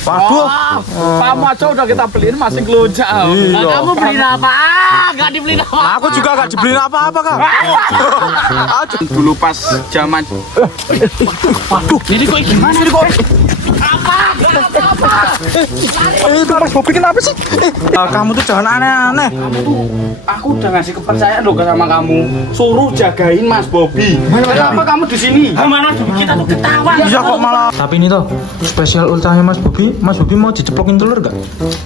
Waduh, kamu aja udah kita beliin masih ngelunjak. Iya. Kamu beliin apa? Gak dibeliin apa? Aku juga gak dibeliin apa-apa, Kak. Aduh. Dulu pas zaman Waduh, ini kok gimana ini kok? Itu Mas Bobi kenapa sih? Kamu tuh jangan aneh-aneh. aku udah ngasih kepercayaan loh sama kamu. Suruh jagain Mas Bobi. Kenapa kamu di sini? Mana dulu kita tuh ketawa. Iya kok malah. Tapi ini tuh spesial ultahnya Mas Bobi. Mas Bobi mau diceplokin telur gak?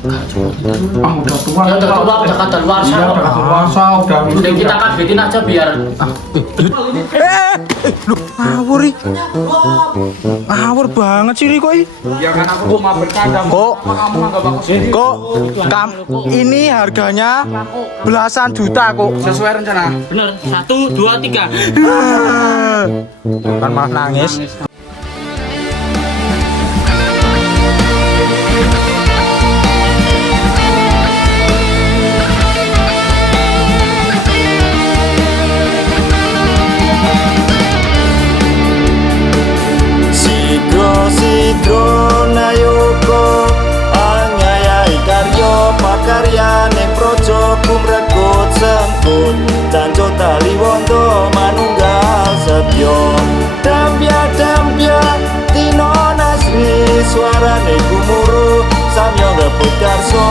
Udah tua. Udah kata luar Udah Udah kita kagetin aja biar. Lu ngawur ih. Ngawur banget sih Riko ih. Ya kan aku cuma bercanda. Kok Kamu nggak bagus sendiri. ini harganya belasan juta kok. Sesuai rencana. Bener, 1, 2, 3. Kan malah nangis. Sidro nayoko angayai karyo pakaryane projo kumregut semput janjo tali wondo manunggal setyo dampya tino nasri suarane gumuru samyo ngebut karso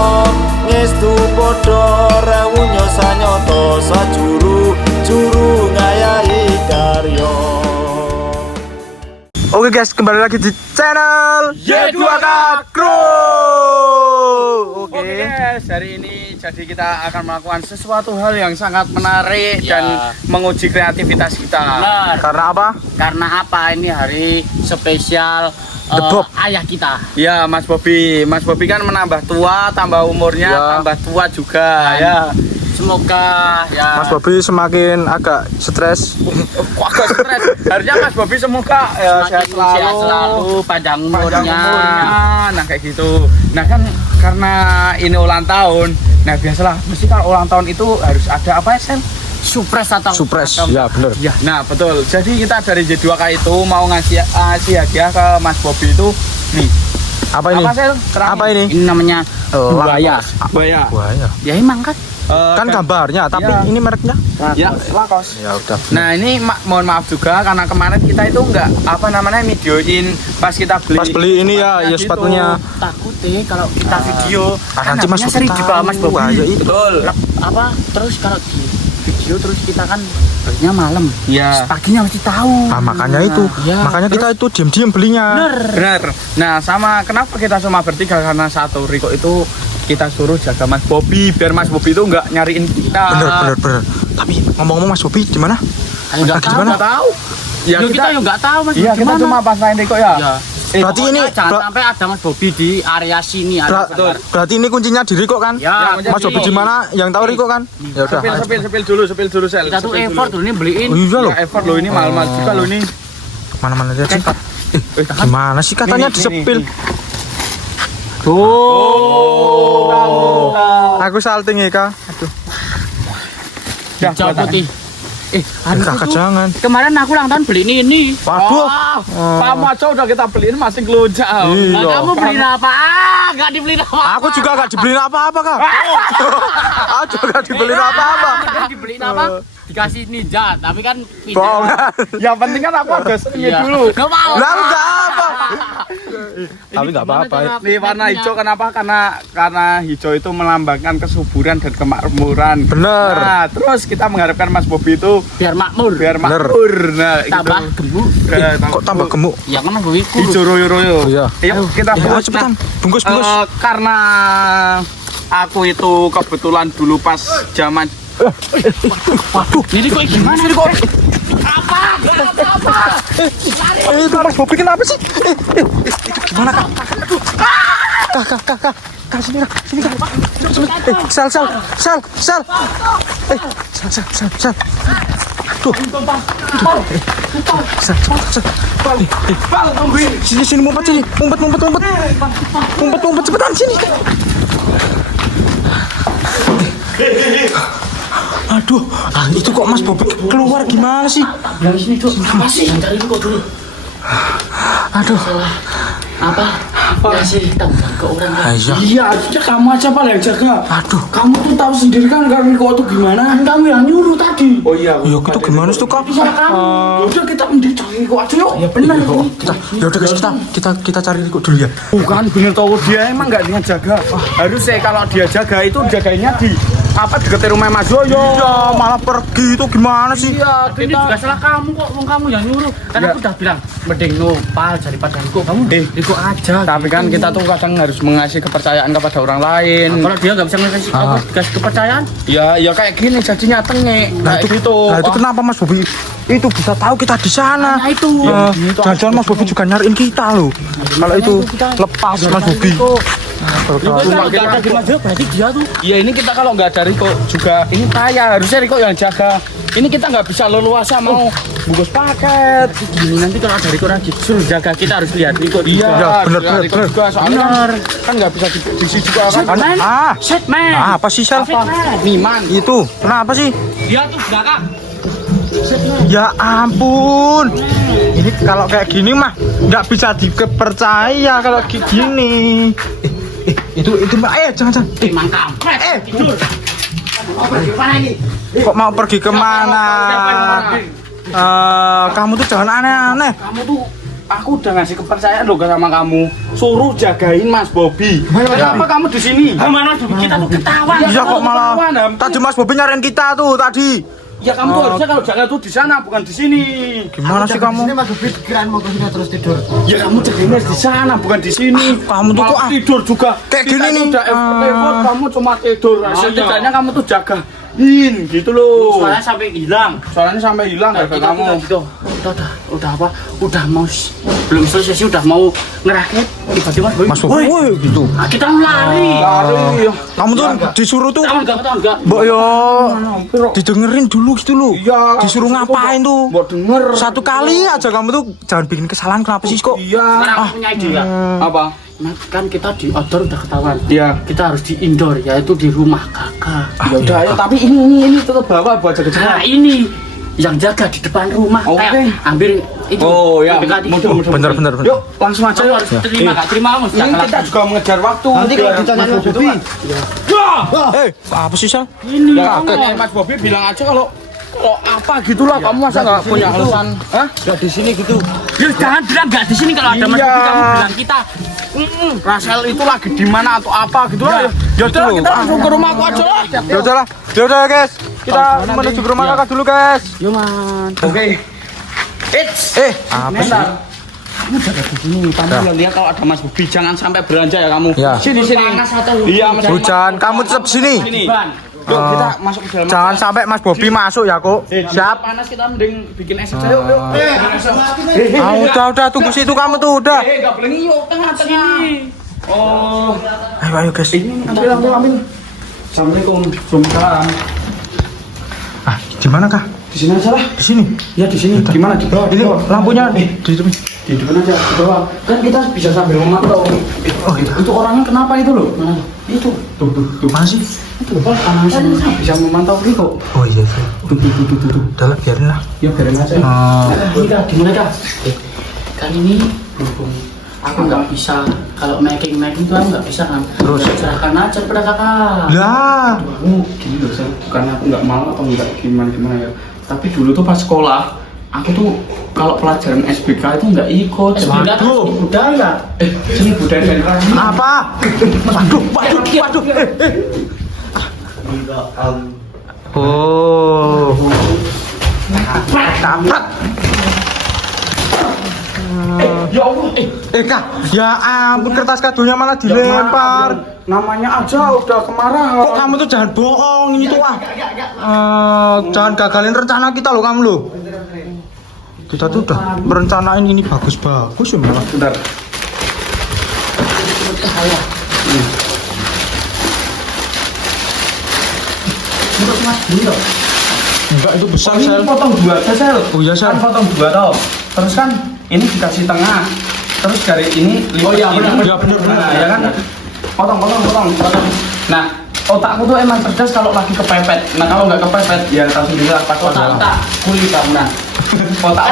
ngestu podo rawunyo sanyoto sajuru juru ngayai karyo. Oke guys, kembali lagi di channel Y2K Crew. Oke guys, hari ini jadi kita akan melakukan sesuatu hal yang sangat menarik dan menguji kreativitas kita. Benar. Karena apa? Karena apa? Ini hari spesial Bob. ayah kita. Ya Mas Bobi kan menambah tua, tambah umurnya, Ya. tambah tua juga ya. Semoga ya Mas Bobi semakin agak stres. Kok agak stres? Harusnya Mas Bobi semoga sehat selalu, panjang panjang umurnya. umurnya. Nah kayak gitu. Nah kan karena ini ulang tahun. Nah biasalah mesti kalau ulang tahun itu harus ada apa ya Sel? Surprise atau Supres. atau- Ya bener. Ya, nah betul. Jadi kita dari J2K itu mau ngasih hadiah ke Mas Bobi itu nih. Apa ini? Apa Sel? Terangin. Apa ini? Ini namanya buaya. Buaya. Buaya. Ya emang kan. Kan gambarnya, tapi Ya. ini mereknya. Ya, Lakos. Ya udah. Nah ini mohon maaf juga karena kemarin kita itu enggak apa namanya videoin pas kita beli. Pas beli ini ya, ya gitu. sepatunya. Takut deh kalau kita video kan nanti Mas harusnya Bobi sering dibawa tahu. Mas Bobi. Wah, ya itu. Betul. Apa terus kalau di video terus kita kan belinya malam. Ya. Paginya mesti tahu. Nah, makanya itu. Ya, Makanya kita itu diam-diam belinya. Benar. Nah sama kenapa kita cuma bertiga karena satu Riko itu kita suruh jaga Mas Bobi biar Mas Bobi itu enggak nyariin kita. Bener. Tapi ngomong-ngomong Mas Bobi di mana? Enggak Lagi tahu. di mana? Nggak tahu. Ya Kita kita enggak tahu Mas. Iya kita gimana? cuma pasain Riko ya. Ya. Berarti Pokoknya ini- jangan sampai ada Mas Bobi di area sini. Betul. Berarti ini kuncinya di Riko kan? Ya, Mas Bobi di mana? Yang tahu Riko kan? Ya udah. Sepil dulu Sel. Kita tuh Sepil effort dulu. dulu ini beliin. Oh iya loh. Ya, effort loh ini mahal-mahal juga loh ini. Mana-mana lihat sih. Gimana sih katanya Ini, disepil? Oh. Aku salting ya, Kak. Aduh. Hijau putih. Kakak jangan. Kemarin aku ulang tahun beli ini. Waduh. Kamu aja udah kita beliin masih ngelunjak. Iya. Nah, kamu beliin apa? Gak dibeliin apa? Aku juga gak dibeliin apa-apa, Kak. Aku juga gak dibeliin apa-apa. Kan dibeliin apa? Dikasih ninja, tapi kan Bohong. Yang penting kan aku ada seni Iya. dulu. Gak mau. Lah enggak apa. Tapi enggak apa-apa. Nih warna hijau kenapa? Karena hijau itu melambangkan kesuburan dan kemakmuran. Bener. Nah, terus kita mengharapkan Mas Bobi itu Biar makmur. biar Bener. makmur. Nah, Tambah gitu. gemuk. Kok tambah gemuk? Ya kan Mas Bobi kurus. Hijau royo-royo. Iya. Yuk kita Ayo bungkus. cepetan. Bungkus. Karena aku itu kebetulan dulu pas zaman Waduh. Ini kok gimana ini kok? Itu Mas Bobi kenapa sih? Gimana, Kak? Kak, sini, Kak. Sini, Kak. Sal. Sal. Tuh. Sal. Sini, ngumpet sini. Ngumpet cepetan sini. Aduh, itu kok Mas Bobi keluar gimana sih? Dari sini, Cuk. Apa sih? Cari kok dulu. Aduh. Apa? Ya sih, kita bilang ke orang kan. Aisyah. Iya, harusnya kamu aja Pak yang jaga. Aduh. Kamu tuh tahu sendiri kan Riko itu gimana? Kan kamu yang nyuruh tadi. Oh iya. Ya kita gimana sih tuh kak? Salah kamu. Udah kita mending cari Riko aja yuk. Ya benar. Ya udah guys, kita cari Riko dulu ya. Bukan bener tahu dia emang nggak dengan jaga. Harusnya kalau dia jaga itu jagainnya di apa deket rumah Mas Yoyo. Ya malah pergi itu gimana sih? Iya, Ini juga salah kamu kok, wong kamu yang nyuruh. Karena aku udah bilang, mending nopal daripada Riko. Kamu Riko aja. Tapi kan kita tuh kadang harus mengasih kepercayaan kepada orang lain. Kalau dia nggak bisa ngasih dikasih kepercayaan, Ya kayak gini jadinya tengek. Nah Kayak itu, gitu. nah, itu kenapa Mas Bobi itu bisa tahu kita di sana? nah itu. Jangan-jangan Mas Bobi juga nyariin kita loh. Kalau itu lepas Mas Bobi. Kalau nggak ada gimana berarti dia tuh. Ya ini kita kalau nggak ada Riko juga ini kaya. Harusnya Riko yang jaga. Ini kita nggak bisa leluasa mau bungkus paket. Gini nanti kalau ada Riko lagi suruh jaga, kita harus lihat Riko. Iya, Ya, bener, juga bener, Riko bener. juga soalnya kan nggak bisa di sini juga kan. Man. Ah, Set man. apa sih Sel? Miman. Itu kenapa sih? Dia tuh belakang. Ya ampun. Ini kalau kayak gini mah nggak bisa dipercaya kalau kayak gini. Itu Mbak, jangan. Mangkam. Tidur. Mau pergi mana ini? Kok mau pergi kemana? Kamu tuh jangan aneh-aneh. Kamu tuh aku udah ngasih kepercayaan loh sama kamu. Suruh jagain Mas Bobi. Kenapa kamu di sini? Mana dulu kita tuh ketawa. Iya kok malah ketahuan, Ham. tadi Mas Bobi nyariin kita tuh tadi. Ya kamu tuh harusnya kalau jaga tuh di sana bukan di sini. Gimana sih kamu? Mas Bobi pikiran mau kesini terus tidur. Ya kamu jagainnya di sana bukan di sini. Kamu tuh kok Malah tidur juga. kayak Kita gini nih. Udah effort, kamu cuma tidur. Setidaknya kamu tuh jagain gitu Oh. loh. Soalnya sampai hilang. Soalnya sampai hilang gara kamu. Gitu. Udah apa? Udah mau belum selesai sih udah mau ngerakit tiba-tiba Mas Bobi, woi gitu. Nah, kita lari. Lari. Kamu tuh disuruh tuh, Enggak. Mbok yo didengerin dulu gitu loh. Iya. Disuruh ngapain tuh? Mau denger. Satu kali aja kamu tuh jangan bikin kesalahan kenapa sih kok? Iya. Sekarang aku punya ide ya. Apa? Nah, kan kita di outdoor udah ketahuan. Iya. Kita harus di indoor yaitu di rumah kakak. Ya udah, ayo tapi ini tetap bawa buat Nah, jaga-jaga. ini yang jaga di depan rumah. Oke. Kayak ambil itu. Oh ya, dekat itu. Bener. Yuk, langsung aja. Kamu harus terima, Kak. Terima kamu sudah Ini kita juga mengejar waktu. Nanti kalau ditanya Mas Bobi, Apa sih Sal? Ini Ya, kamu Mas Bobi bilang aja kalau apa gitulah kamu masa nggak punya alasan? Hah? nggak di sini gitu. Ya, jangan bilang nggak di sini kalau ada Mas Iya. Bobi kamu bilang kita. Rasel itu lagi di mana atau apa gitu lah. Ya udah kita langsung ke rumah aku aja lah. Ya udah guys, kita menuju ke rumah kakak dulu guys. Yo man. Oke. Apa sih? Kamu jaga di sini. Kamu lihat kalau ada Mas Bobi jangan sampai belanja ya kamu. Ya. Sini. Panas atau Iya, Mas. Hujan, kamu tetap sini. Sini. Ban. Yuk kita masuk ke dalam. Jangan sampai Mas Bobi masuk ya kok. Siap. Panas kita mending bikin es aja. Yuk. Udah tunggu situ kamu tuh udah. Enggak boleh ngiyuk tengah-tengah. Oh. Ayo guys. Ambil. Assalamualaikum. Waalaikumsalam. Ah, di mana kah? Di sini aja lah. Di sini. Ya di sini. Gimana di bawah? Ini lampunya di Di depan aja di bawah. Kan kita bisa sambil memantau. Oh gitu. Itu orangnya kenapa itu loh? Mana? Itu. Tuh. Mana sih? Itu loh, kanan sana bisa memantau Riko. Oh iya. Tuh. Udah lah biarin lah. Ya biarin aja. Ini Kak, gimana Kak? Kan ini berhubung aku nggak bisa kalau making itu aku nggak bisa kan. Terus? Serahkan aja pada kakak. Lah. Kamu gini loh, Sel. Bukan aku nggak mau atau nggak gimana ya. Tapi dulu tuh pas sekolah, aku tuh kalau pelajaran SBK itu nggak ikut. Waduh, budaya. Sini budaya daerah. Apa? Waduh. Oh. Tabrak. Ya Allah. Kak, ya ampun kertas kadonya malah dilempar. Namanya aja udah kemarahan. Kok kamu tuh jangan bohong ini tuh jangan gagalin rencana kita loh kamu loh. Kita tuh udah merencanain ini bagus-bagus ya malah. Bentar. Untuk Mas Bunda. Enggak itu besar Ini Sel. potong dua aja, Sel. Oh iya Sel. Kan potong dua tau. Terus kan ini dikasih tengah. Terus dari ini lipat Oh iya, ini. benar. Ya benar. Nah, ya kan? Potong. Nah, otakku tuh emang cerdas kalau lagi kepepet. Nah, kalau nggak kepepet, ya tahu sendiri lah pas Otak kulit kamu nah. Otak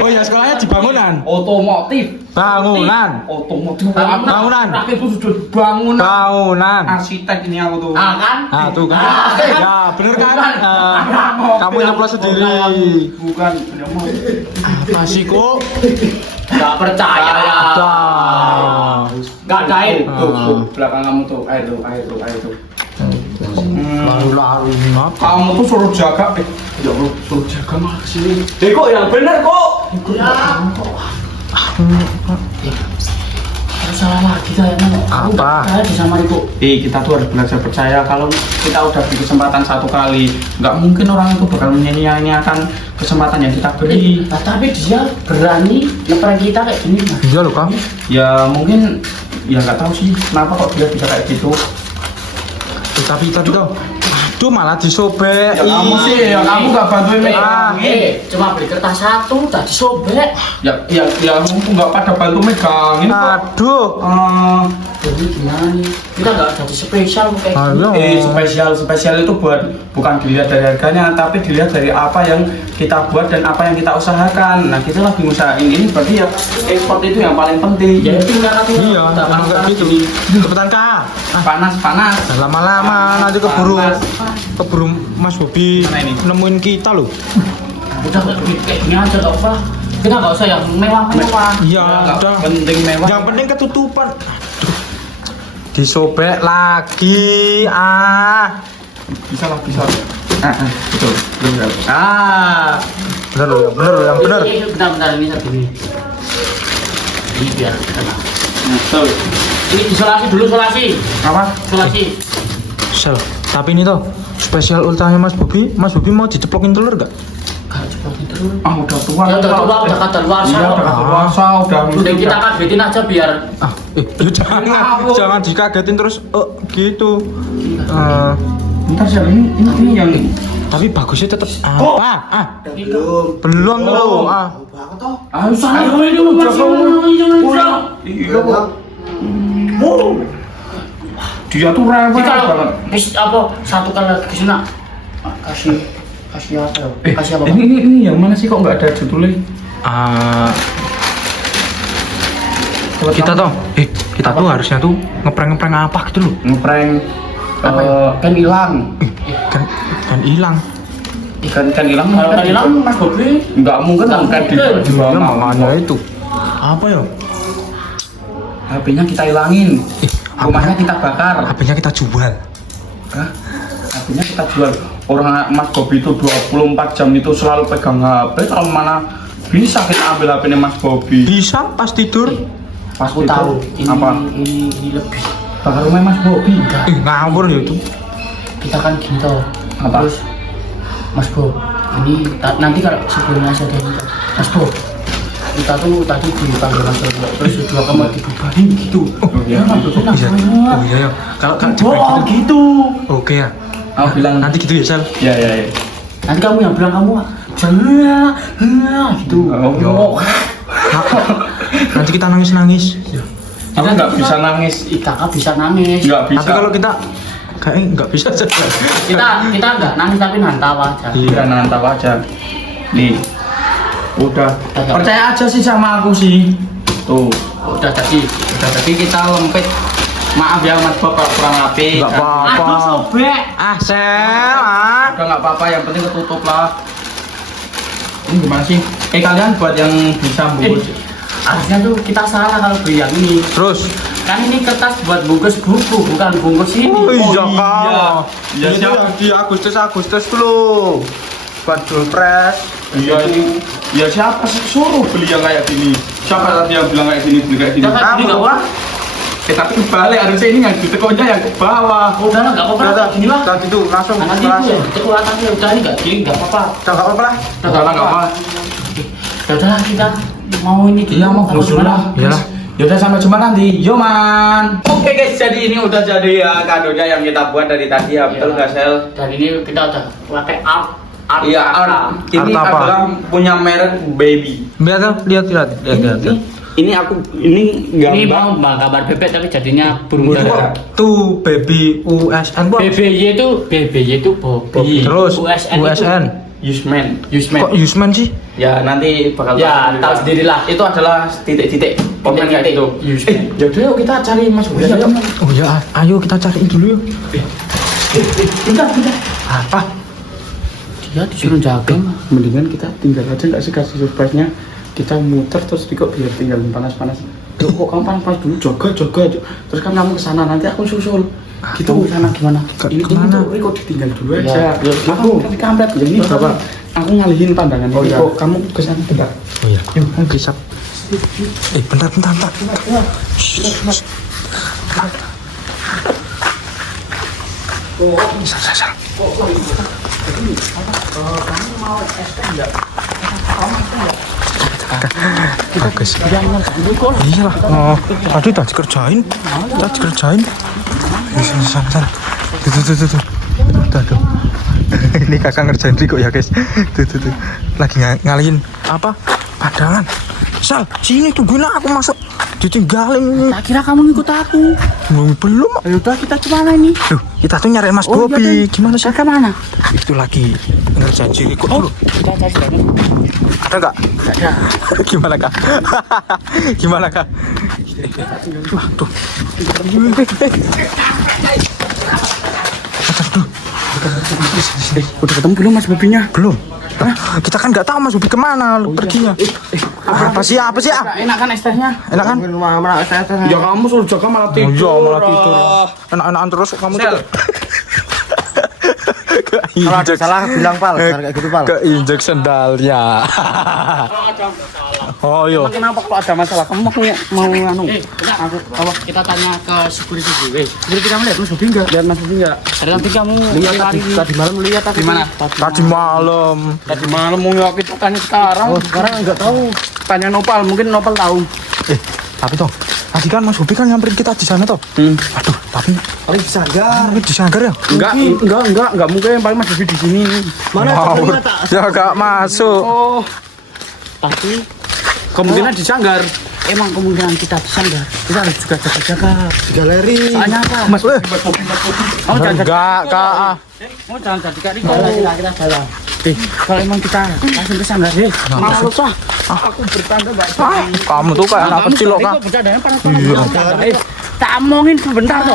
Oh iya sekolahnya di bangunan. otomotif. Bangunan. Otomotif. Bangunan. Rakit itu sudah bangunan. Bangunan. Arsitek ini aku tuh. kan? Nah, tuh kan. Ya, bener kan? Kamu nyeplos sendiri. Bukan. Apa sih kok? Gak percaya. Gak gaib. Tuh, belakang kamu tuh. Ayo tuh. Lalu ngapa? Kamu tuh suruh jaga. Ya Allah, suruh jaga masih. Kok yang bener kok. Salah lagi kayaknya. Aku Apa? gak percaya sama ibu. Kita tuh harus belajar percaya kalau kita udah beri kesempatan satu kali, nggak mungkin orang itu bakal menyanyiakan kesempatan yang kita beri. Tapi dia berani ngeprank kita kayak gini mas. Iya loh, Kang. Ya mungkin, ya nggak tahu sih kenapa kok dia bisa kayak gitu. Tapi tadi tuh, aduh malah disobek. Ya kamu sih, ya kamu nggak bantuin megang. Cuma beli kertas satu, tak disobek. Ya mumpung nggak pada bantu megangin kok. Aduh. Jadi gimana nih? Kita nggak jadi spesial kayak Ayo. gini. Spesial itu bukan dilihat dari harganya, tapi dilihat dari apa yang kita buat dan apa yang kita usahakan. Nah kita lagi usahain ini, berarti ya effort itu yang paling penting. Ya itu nggak aku. Iya, emang kayak gitu. Cepetan, Kak. Panas. Jangan lama-lama nanti keburu Mas Bobi Mana ini? nemuin kita loh. Udah kayak gini aja nggak apa. Kita nggak usah yang mewah-mewah. Iya, Nggak udah. penting mewah. Yang penting ketutupan. Aduh. Disobek lagi. Bisa lah. Betul. Bener loh, yang bener. Bentar ini satu ini. Ini biar tenang. Betul. Ini isolasi dulu, isolasi. Apa? Isolasi. Sel, tapi ini tuh spesial ultahnya Mas Bobi. Mas Bobi mau diceplokin telur gak? Gak cepat terus. Udah tua. Ya udah tua, udah kadaluarsa. Iya, udah kadaluarsa, udah. Udah kita kagetin aja biar. Jangan dikagetin terus gitu. Ntar siapa ini yang Tapi bagusnya tetap apa? Belum loh. ayo sana ini dia tuh rewel Kita banget. apa satu kali ke sana kasih apa ya? Kasih apa? Ini yang mana sih kok nggak ada judulnya? Kita tuh harusnya tuh ngeprank apa gitu loh. Ngeprank Apa ya? kan hilang. Kan hilang. Kan hilang. Kalau kan hilang Mas Bobi Nggak mungkin Nggak kan mungkin. dijual Ya mahal. makanya itu. Apa ya? HP-nya kita hilangin. Rumahnya kita bakar. HP-nya kita jual. Hah? HP-nya kita jual. Orang Mas Bobi itu 24 jam itu selalu pegang HP. Kalau mana bisa kita ambil HP-nya Mas Bobi? Bisa pas tidur. Pas aku itu, tahu apa? ini lebih. Bakar rumah Mas Bobi. Ngawur ya itu. Kita kan gitu. Apa? Terus Mas Bo, ini nanti kalau sebelumnya saya ada Mas Bo, kita tuh tadi dipanggil Mas Bo, terus dua kamar dibubarin gitu. iya. Iya ya. Kalau Oh gitu. Oke ya. Aku bilang Nanti gitu ya, Sel. ya. Nanti kamu yang bilang kamu jangan gitu. Oh. Nanti kita nangis. Aku nggak bisa nangis. Kakak bisa nangis. Nggak bisa. Tapi kalau kita kayaknya nggak bisa saja. Kita nggak nangis tapi nantawa aja. Iya, nantap aja. Nih, udah. Ada. Percaya aja sih sama aku sih. Tuh, Udah jadi. kita lempit. Maaf ya Mas Bob kalau kurang rapi. Nggak apa-apa. Aduh sobek. Sel. Udah nggak apa-apa, yang penting ketutup lah. Ini gimana sih? Kalian buat yang bisa bungkus. Harusnya tuh kita salah kalau beli yang ini. Terus. Kan ini kertas buat bungkus buku, bukan bungkus ini. Oh iya, iya. Kak. Iya, Ini siap. di Agustus dulu. Buat Julpres. Iya ini. Ya siapa sih suruh beli yang kayak gini? Siapa tadi yang bilang kayak gini, beli kayak gini? Jangan Kamu. gini nggak apa? Tapi kebalik, harusnya ini yang ditekonya yang ke bawah. Udah lah nggak apa-apa. Udah, Gini lah. Tadi tuh langsung. Nanti itu ya, kekuatannya udah ini nggak gini nggak apa-apa. Udah nggak apa-apa lah. Udah lah, nggak apa. Ya udah kita mau ini dulu. Iya mau Sampai bos dulu lah. Iya lah. Yaudah sampai jumpa nanti. Yo man. Oke guys, jadi ini udah jadi ya kadonya yang kita buat dari tadi ya, betul nggak Sel? Dan ini kita udah pakai art. Iya, ini Art apa? adalah punya merek Baby. Lihat. Ini Ini gambar. mau gambar bebek tapi jadinya burung dara. Tuh baby USN bu. BBY itu Bobby. Terus USN USN. Yusman. Kok Yusman sih? Ya nanti bakal Ya, tahu sendirilah. Itu adalah titik-titik komen kayak gitu. Yusman. Ya udah yuk kita cari Mas Bobi. Ayo. Oh ya, ayo kita cariin dulu yuk. Bentar. Apa? Dia disuruh jaga. Mendingan kita tinggal aja nggak sih kasih surprise-nya. Kita muter terus kok biar tinggal panas-panas. Loh, kok kamu panas dulu jaga. Terus kan kamu kesana nanti aku susul. Gitu sana gimana? Ini tuh Riko ditinggal dulu aja. Ya, Aku nanti kampret ini bapak. Aku ngalihin pandangan. Oh iya. Kamu kesana bentar. Oh iya. Yuk, bisa. Bentar. Sal. Bagus. Iya lah. Oh, tadi dikerjain. Sana. Tuh. Ini kakak ngerjain Riko ya guys. Tuh. Lagi ngalihin apa? Padangan. Sal, sini tungguin aku masuk. Ditinggalin. Tak kira kamu ngikut aku. Belum. Ayo udah kita kemana ini? Loh, kita tuh nyari Mas Bobi. Gimana sih? Ke mana? Itu lagi ngerjain si Riko dulu. Kita cari sana. Ada nggak? Ada. Gimana kak? Tuh. Udah ketemu belum Mas Bobinya? Belum. Kita kan nggak tahu Mas Bobi kemana perginya. Apa sih? Enak kan es tehnya? Enak kan? Ya kamu suruh jaga malah Oh, tidur. iya, malah tidur. Enak-enakan terus kamu tuh. Kalau ada salah bilang pal, kayak gitu pal. Keinjek sendalnya. Oh iya. Kenapa kalau ada masalah kamu mau anu? Aku kita tanya ke security dulu. Security kamu lihat Mas Bobi enggak? Lihat Mas Bobi enggak? Tadi kamu Lihat tadi malam lihat aku. Di mana? Tadi malam. Tadi malam mau kita tanya sekarang. Oh, sekarang enggak tahu. Tanya Nopal, mungkin Nopal tahu. Tapi toh, tadi kan Mas Bobi kan nyamperin kita di sana toh. Aduh, tapi Paling disanggar. disanggar ya? Enggak mungkin paling Mas Bobi di sini. Mana Ngawur. tak? Ya gak masuk. Oh, tapi kemungkinan disanggar. emang kemungkinan kita disanggar. Kita harus juga jaga-jaga. Galeri. Soalnya apa? Mas Bobi. Kamu jangan Enggak, Kak. Kamu jangan jadi kayak Riko. Kita jalan. Kalau emang kita langsung kesanggar deh. Malu sah. Aku bertanda Mbak. Kamu tuh kayak anak kecil loh, Kak. Bercandanya panas-panas. Tak omongin sebentar toh.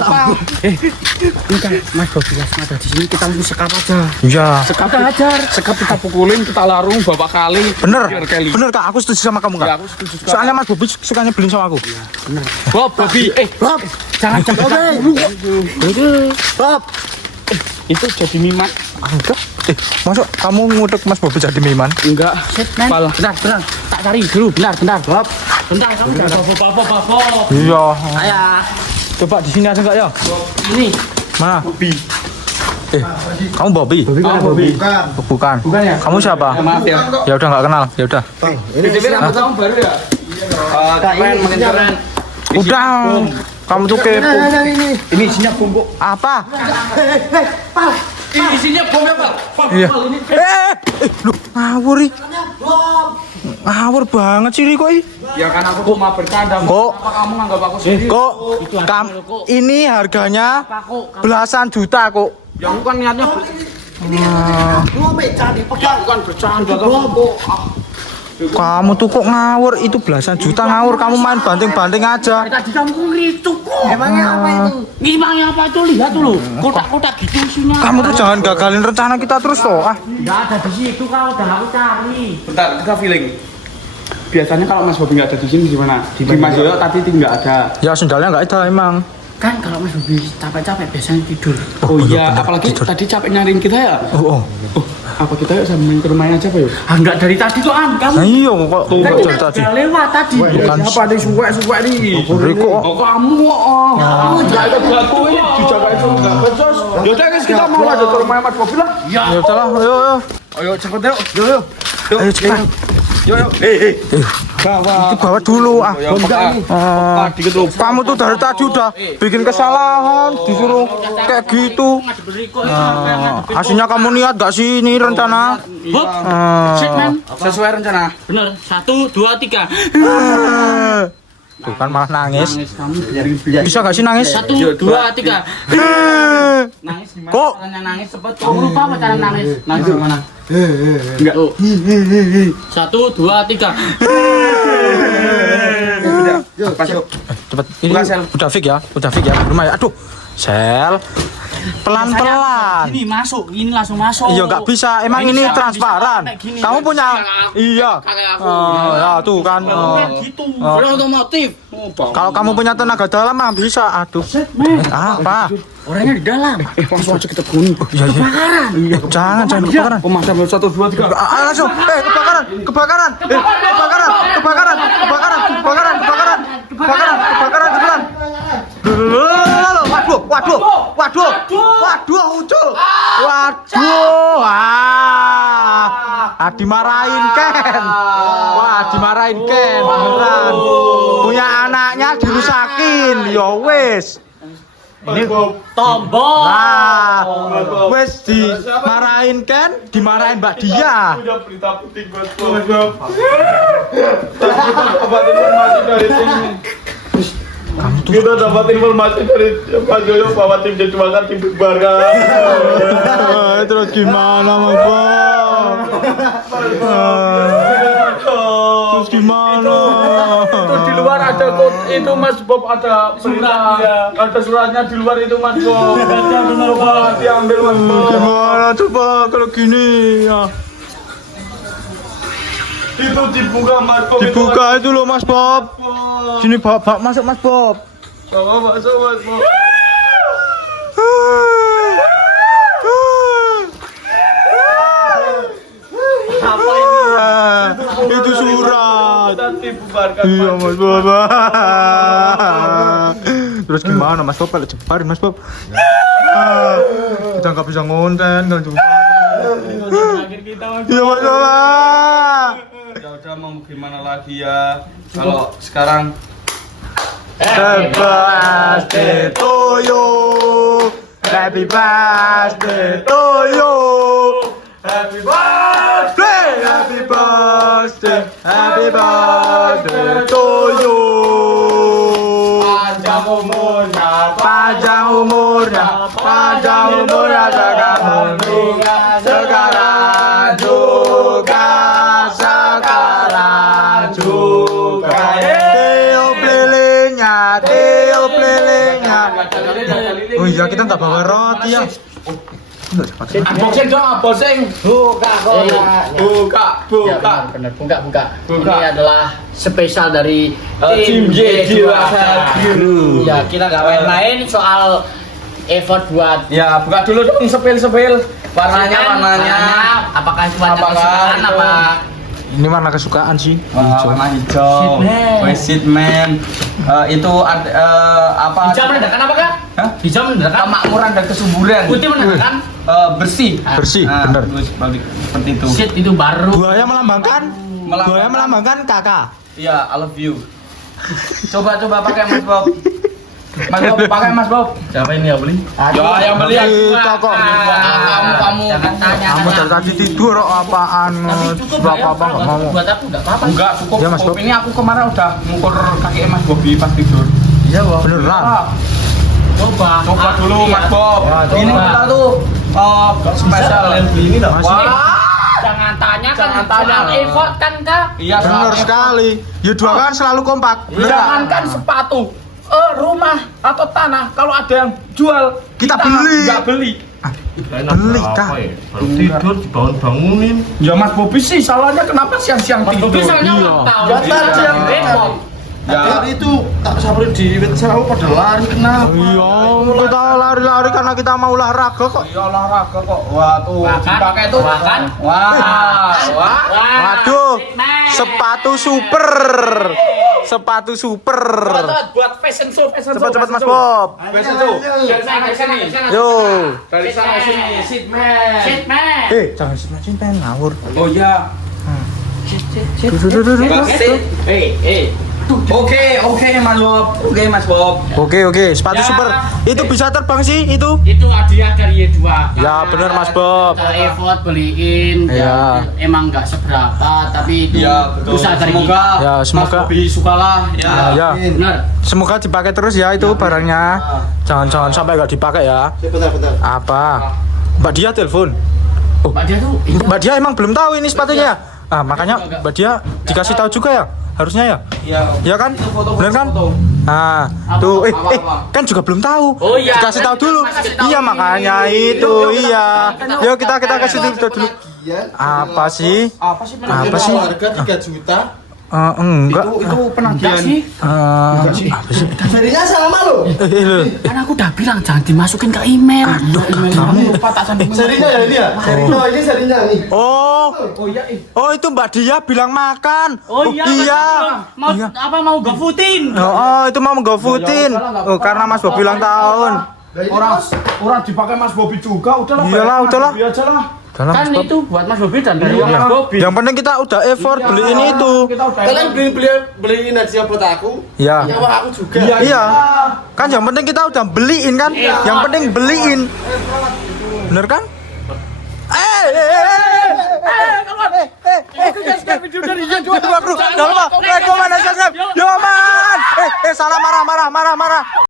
Ini kan Mas Bobi langsung ada di sini, kita langsung sekap aja. Iya. Sekap kita hajar, sekap kita pukulin, kita larung bapak kali. Bener, Biar kali. bener Kak. Aku setuju sama kamu Ya, Kak. aku setuju sekali. Soalnya Mas Bobi sukanya beliin sama aku. Bob, Bobi, Bob, jangan jaga dulu. Bob. itu jadi mimat. Enggak. Masuk kamu ngudek Mas Bobi jadi miman? Enggak. Shit, man. Pal. Bentar. Tak cari dulu. Bentar. Bob. Bentar, kamu jangan bapak. Iya. Ayah. Coba di sini aja enggak ya? Ini. Mana? Bobi. Kamu Bobi? Bobi. Bukan. Bukan ya? Kamu siapa? Ya, maaf ya. Ya udah enggak kenal. Ya udah. Ini rambut kamu baru ya? Keren, makin keren. Udah. Kamu tuh kepo. Ini isinya bumbu. Apa? Ini isinya bom ya, Pak? Iya. Lu ngawur ih. Ngawur banget sih Riko ih. Ya kan aku cuma bercanda. Kok? Apa kamu nganggap aku sendiri? Kok ini harganya belasan juta kok. Ya aku kan niatnya bukan bercanda kok. Kamu tuh kok ngawur, itu belasan juta ngawur, kamu main banting-banting aja. Tadi kamu ngelitu kok. Emangnya apa itu? Emangnya apa itu? Lihat dulu. Kotak-kotak gitu isinya. Kamu tuh jangan gagalin rencana kita terus toh. Enggak ada di situ, kau udah aku cari. Bentar, kita feeling. Biasanya kalau Mas Bobi nggak ada di sini gimana? Di Mas Yoyo tadi nggak ada. Ya sendalnya nggak ada emang. Kan kalau Mas Bobi capek-capek biasanya tidur. Oh iya, bener, apalagi tidur. tadi capek nyariin kita ya. Oh. Apa kita yuk sama main ke rumahnya aja Pak yuk? Ah, enggak dari tadi kok kamu. Nah iya kok Kan dari kita tadi. udah lewat tadi. Bukan Apa nih suwek nih? Riko. Oh kamu kamu jaga batu ini dijaga itu enggak becos. Yaudah guys kita mau lanjut ke rumahnya Mas Bobi lah. Ya udahlah, ayo. Ayo cepet yuk. Yuk. Ayo cepat. Yuk. Bawa. Bawa dulu ah. Dikit dulu. Kamu tuh dari tadi udah bikin kesalahan, disuruh kayak gitu. Hasilnya kamu niat gak sih ini rencana? Bob. Shit, man. Sesuai rencana. Bener. 1, 2, 3. Tuh kan malah nangis. kamu. Bisa gak sih nangis? 1, 2, 3. Nangis gimana? Kok? Caranya nangis cepet. Kamu lupa apa cara nangis? Nangis gimana? Enggak. Tuh. 1, 2, 3. Yuk, masuk. Cepet. Ini Buka, Sel. udah fix ya. Udah fix ya. Lumayan. Aduh. Sel. Pelan-pelan. Ini masuk, ini langsung masuk. Iya nggak bisa, emang ini transparan. Kamu punya, iya. Ya tuh kan. Gitu. Kalau otomotif. Kalau kamu punya tenaga dalam mah bisa. Aduh. Apa? Orangnya di dalam. Langsung aja kita bunyi. Iya iya. Iya. Jangan kebakaran. Pemadam 1, 2, 3. Langsung. Kebakaran. Kebakaran. Cepetan. Waduh, Ucul. Dimarahin Ken. Wah, dimarahin Ken. Beneran. Punya anaknya dirusakin. Ya wis. Ini Tombol. nah, wis dimarahin Ken, dimarahin Mbak Dia. Udah berita penting buat Bob. Kita dapat informasi dari tim. Kita dapat informasi dari Pak Joyo bahwa tim Jejuangan tim bubarkan. Terus gimana, Mas Bob? Terus gimana? Terus di luar ada itu Mas Bob, ada berita, ada suratnya di luar itu Mas Bob. Coba diambil Mas Bob. Gimana coba kalau gini ya? Itu dibuka Mas Bob. Dibuka itu loh Mas Bob. Sini Bapak masuk Mas Bob. Bawa masuk Mas Bob. Apa ini? Itu surat. Kita dibubarkan. Iya Mas Bob. Terus gimana Mas Bob kalau jebarin Mas Bob? Kita nggak bisa ngonten kalau jebarin. Iya Mas Bob. Ya udah mau gimana lagi ya? Kalau sekarang Happy birthday to you. Happy birthday to you. Happy birthday, happy birthday, happy birthday to you. Panjang umurnya, sekarang juga, sekarang juga. Tiup lilinnya. Oh iya kita nggak bawa roti ya. unboxing dong, unboxing. Buka. Buka. Ini adalah spesial dari Tim Jejuangan. Ya, kita nggak main-main soal effort buat Ya, buka dulu dong, sepil. Warnanya. Apakah itu warna Apakah kesukaan itu- apa? Ini warna kesukaan sih. Warna hijau. Shit, man. Itu apa? Hijau menandakan apa kak? Hah? Hijau menandakan Kemakmuran dan kesuburan. putih menandakan Bersih. Bersih, bener. Terus balik seperti itu. shit itu baru. Buaya melambangkan kakak. Iya, I love you. Coba pakai Mas Bob. Pakai Mas Bob. Siapa ini yang beli? Ya, yang beli Kita kok. kamu. Jangan tanya. Kamu dari tadi tidur apaan? Tapi cukup Berapa ya, apa nggak mau? buat aku nggak apa-apa. Enggak, cukup. Iya, Mas Bob. Ini aku kemarin udah ngukur kaki Mas Bobi pas tidur. Iya Bob. Beneran. Coba Dulu Mas Bob. Ya, coba. Ini kita tuh spesial. ini dah. Wah. Jangan tanya kan Jangan tanya. soal effort kan kak. Iya, Bener sekali. Jujuangan selalu kompak. Bener nggak? Jangankan sepatu, rumah atau tanah, kalau ada yang jual Kita beli. nggak beli. Beli kah? Baru tidur dibangun-bangunin. Ya Mas Bobi sih salahnya kenapa siang-siang tidur? Tapi soalnya Iya. ulang tahun. Ya, tadi yang repot. Ya, itu tak samperin di wet sawo pada lari kenapa? Iya, kita lari-lari karena kita mau olahraga kok. iya olahraga kok. Wah tuh Makan, dipakai tuh. makan. Wah. Waduh, sepatu super. Buat fashion show. Cepat Mas Bob. Fashion show. Dari sana ke sini. Yo. Dari sana ke sini. Sit man. Shit man. Jangan cinta ngawur. Oh iya. Duh. Sit. Oke Mas Bob. Oke Mas Bob. Oke, sepatu Ya. super. Itu bisa terbang sih itu. Itu hadiah dari Y2. Ya, bener, Mas Bob. Kita effort beliin. Ya. Emang nggak seberapa, tapi itu Ya, betul. usaha dari Semoga kita. Ya, Mas semoga Bobi sukalah ya. ya. Benar. Semoga dipakai terus ya itu barangnya. Jangan sampai nggak dipakai ya. Bentar. Apa? Mbak Dia telepon. Mbak dia tuh iya. Mbak Dia emang belum tahu ini sepatunya. Ah, makanya Mbak Dia dikasih tahu juga ya. Harusnya ya. Iya. Iya kan? Foto-foto. Bener kan? Ah, tuh kan juga belum tahu. Oh iya. Dikasih tahu dulu. Kasih tahu Iya dulu. makanya itu iya. Yuk kita kasih dulu. Apa sih? Apa sih Apa sih? Harga 3 juta. Enggak. Itu penagihan. sih. Apa sih? Jadinya sama lo. Loh. Kan aku udah bilang jangan dimasukin ke email. Kamu lupa tak cantik. Serinya ya ini ya? Oh ini serinya nih. Oh, Oh iya, oh itu Mbak Dia bilang makan. Oh iya. iya. Mau Iya. apa mau GoFoodin? Oh, itu mau nggofoodin. Oh, karena Mas Bobi ulang tahun. orang dipakai Mas Bobi juga, udahlah. Iyalah, udahlah. Bobi aja lah. Dalam Kan Mas Bob. itu buat Mas Bobi dan dari uang Iya. Mas Bobi. Yang penting kita udah effort beliin itu. Kita udah Kalian beliin aja buat aku. Ya. Nyawa aku juga. Iya. Kan yang penting kita udah beliin kan? Yang penting beliin. Bener kan? Yo man, salah marah.